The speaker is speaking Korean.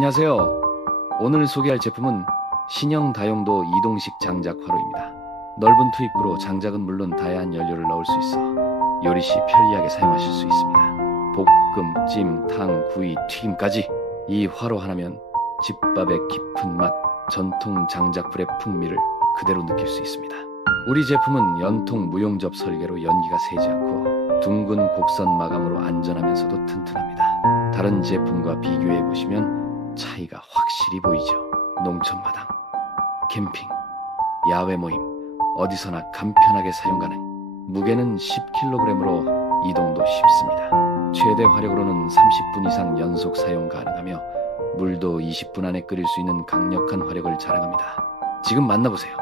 안녕하세요. 오늘 소개할 제품은 신형 다용도 이동식 장작 화로입니다. 넓은 투입구로 장작은 물론 다양한 연료를 넣을 수 있어 요리 시 편리하게 사용하실 수 있습니다. 볶음, 찜, 탕, 구이, 튀김까지 이 화로 하나면 집밥의 깊은 맛, 전통 장작불의 풍미를 그대로 느낄 수 있습니다. 우리 제품은 연통 무용접 설계로 연기가 새지 않고 둥근 곡선 마감으로 안전하면서도 튼튼합니다. 다른 제품과 비교해 보시면 차이가 확실히 보이죠. 농촌마당, 캠핑, 야외 모임, 어디서나 간편하게 사용 가능. 무게는 10kg으로 이동도 쉽습니다. 최대 화력으로는 30분 이상 연속 사용 가능하며 물도 20분 안에 끓일 수 있는 강력한 화력을 자랑합니다. 지금 만나보세요.